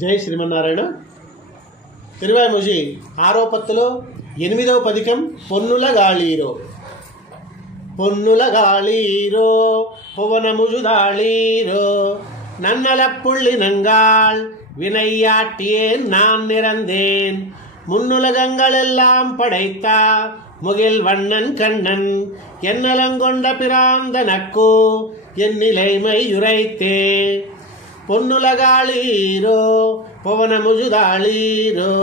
జై శ్రీమన్నారాయణ. తిరువాయిమూజి 6వ పత్తులో 8వ పదికం పొన్నుల గాళీరో. பொன்னுல காளீரோ புவனமுஜுதாளீரோ நன்னல புள்ளி நங்காள் வினையாட்டியேன் நான் நிறந்தேன் முன்னுலகங்கள் எல்லாம் படைத்தா முகில் வண்ணன் கண்ணன் என்னலங்கொண்ட பிராந்தனக்கு என் நிலைமை உரைத்தே. பொன்னுலகாளீரோ புவனமுஜுதாளீரோ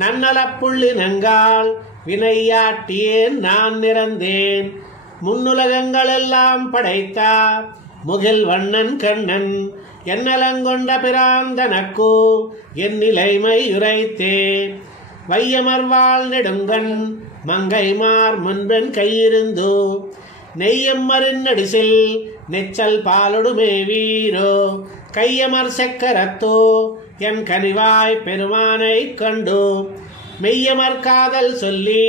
நன்னல புள்ளி நங்காள் வினையாட்டியேன் நான் நிறந்தேன் முன்னுலகங்கள் எல்லாம் படைத்தா முகில் வண்ணன் கண்ணன் என்னலங்கொண்ட பிராந்தனக்கு என் நிலைமை உரைத்தே. வையமர்வாள் நெடுங்கண் மங்கைமார் முன்பென் கையிருந்து நெய்யம்மரின் நடிசில் நெச்சல் பாலொடுமே வீரோ கையமர் செக்கரத்தோ என் கனிவாய் பெருமானை கண்டு மெய்யமர் காதல் சொல்லி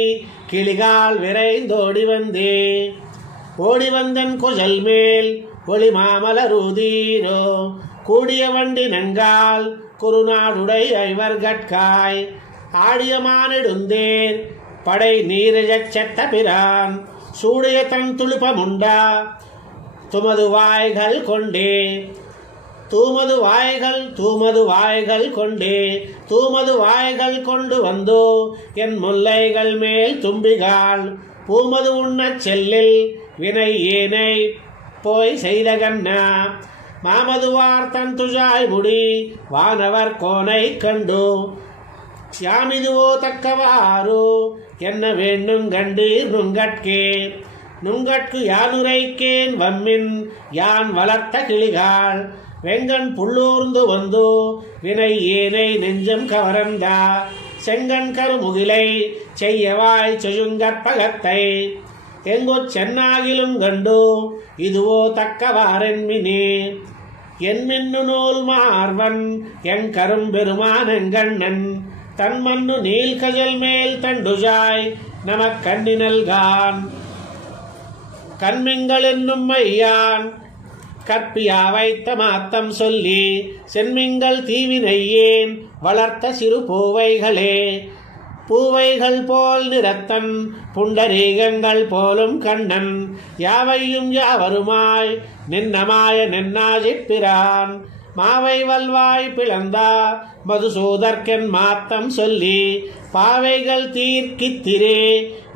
கிளிகால் விரைந்தோடி வந்தே. ஓடி வந்தன் குஜல் மேல் ஒளி மாமலருதீரோ கூடிய வண்டி நங்கால் குறுநாடுடை ஐவர்கட்காய் ஆடிய மானிடுந்தேர் படை நீரஜச் செட்ட பிரான் சூடிய தன் துளுப்பமுண்டா துமது வாய்கள் கொண்டே. தூமது வாய்கள் கொண்டு வந்தோ என் முல்லைகள் மேல் தும்பிகாள் பூமது உண்ணச் செல்லில் வினை ஏனை போய் செய்த கண்ணா மாமதுவார் தன் துஜாய் முடி வானவர் கோனை கண்டு யாமிதுவோ தக்கவாறு என்ன வேண்டும் கண்டீர் நுங்கட்கு யானுரைக்கேன் வம்மின் யான் வளர்த்த கிளிகாள் வெங்கண் புள்ளூர்ந்து வந்து வினை ஏனை நெஞ்சம் கவரந்தா செங்கண் கருமுகிலை செய்யவாய் செய்யுங்கற்பகத்தை எங்கோ சென்னாகிலும் கண்டு இதுவோ தக்கவாரென்மினே. என் மின்னு நூல் மார்வன் என் கரும்பெருமான் எங்கண்ணன் தன் மண்ணு நீல் கஜல் மேல் தண்டுஜாய் நமக் கண்ணினல்கான் கண்மிங்கள் என்னும் மையான் கற்பியா வைத்த மாத்தம் சொல்லி சென்மிங்கள் தீவினையேன் வளர்த்த சிறு பூவைகள் போல் நிறத்தன் புண்டரீகங்கள் போலும் கண்ணன் யாவையும் யாவருமாய் நின்னமாய நென்னாஜிப்பிரான் மாவை வல்வாய் பிளந்தா மதுசூதர்க்கென் மாத்தம் சொல்லி பாவைகள் தீர்க்கித்திரே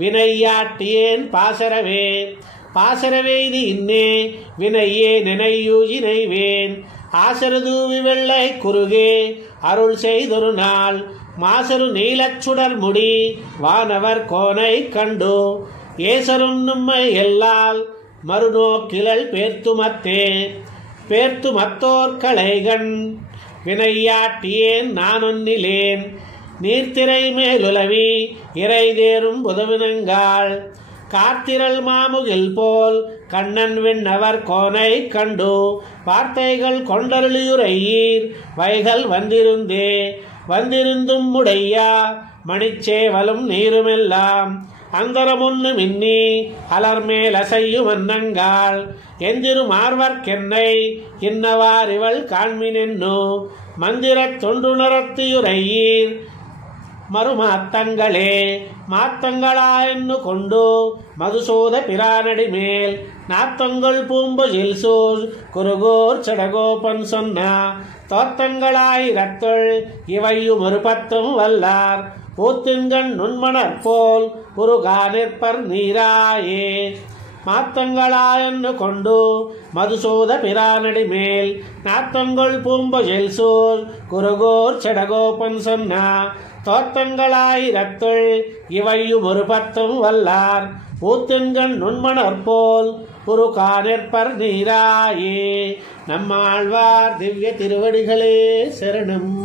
வினையாட்டியேன் பாசரவேதி இன்னே வினையே நினையூஜினைவேன் ஆசருதூவி வெள்ளை குறுகே அருள் செய்தொரு நாள் மாசரு நீலச்சுடர் முடி வானவர் கோனை கண்டு ஏசரும் நம்மை எல்லால் மறுநோக்கிழல் பேர்த்து மத்தோர் களைகண் வினையாட்டியேன் நான் ஒன்னிலேன் நீர்த்திரை மேலுலவி இறை தேரும் புதவினங்காள் காத்திரள் மாமுகில் போல் கண்ணன் விண்ணவர் கோனை கண்டு வார்த்தைகள் கொண்டருளியுரையீர் வைகள் வந்திருந்தும் முடையா மணிச்சேவலும் நீருமெல்லாம் அந்தரமுன்னு மின்னி அலர்மேல் அசையும் அன்னங்காள் எந்திரு மார்வர்க்கென்னை இன்னவார் இவள் காண்மினென்னு மந்திரத் தொண்டுணரத்தியுரையீர் மறுமாத்தங்களே மாத்தங்களா என்று கொண்டு மதுசூத பிரானடி மேல் நாத்தங்கள் பூம்பொழில் சூழ் குருகோர் சடகோபன் சொன்னா தோத்தங்களாயிரத்துள் இவையும் ஒரு பத்தும் வல்லார் பூத்தின்கண் நுண்மணற் போல் உருகா நிற்பர் நீராயே. மாத்தங்களா என்று கொண்டு மதுசூத பிரானடி மேல் நாத்தங்கள் பூம்பொழில் சூழ் குருகோர் சடகோபன் சொன்னா தோத்தங்களாயிரத்துள் இவையும் ஒரு பத்தும் வல்லார் பூத்தின்கண் நுண்மணற் போல் ஒரு காணிற்பர் நீராயே. நம்மாழ்வார் திவ்ய திருவடிகளே சரணம்.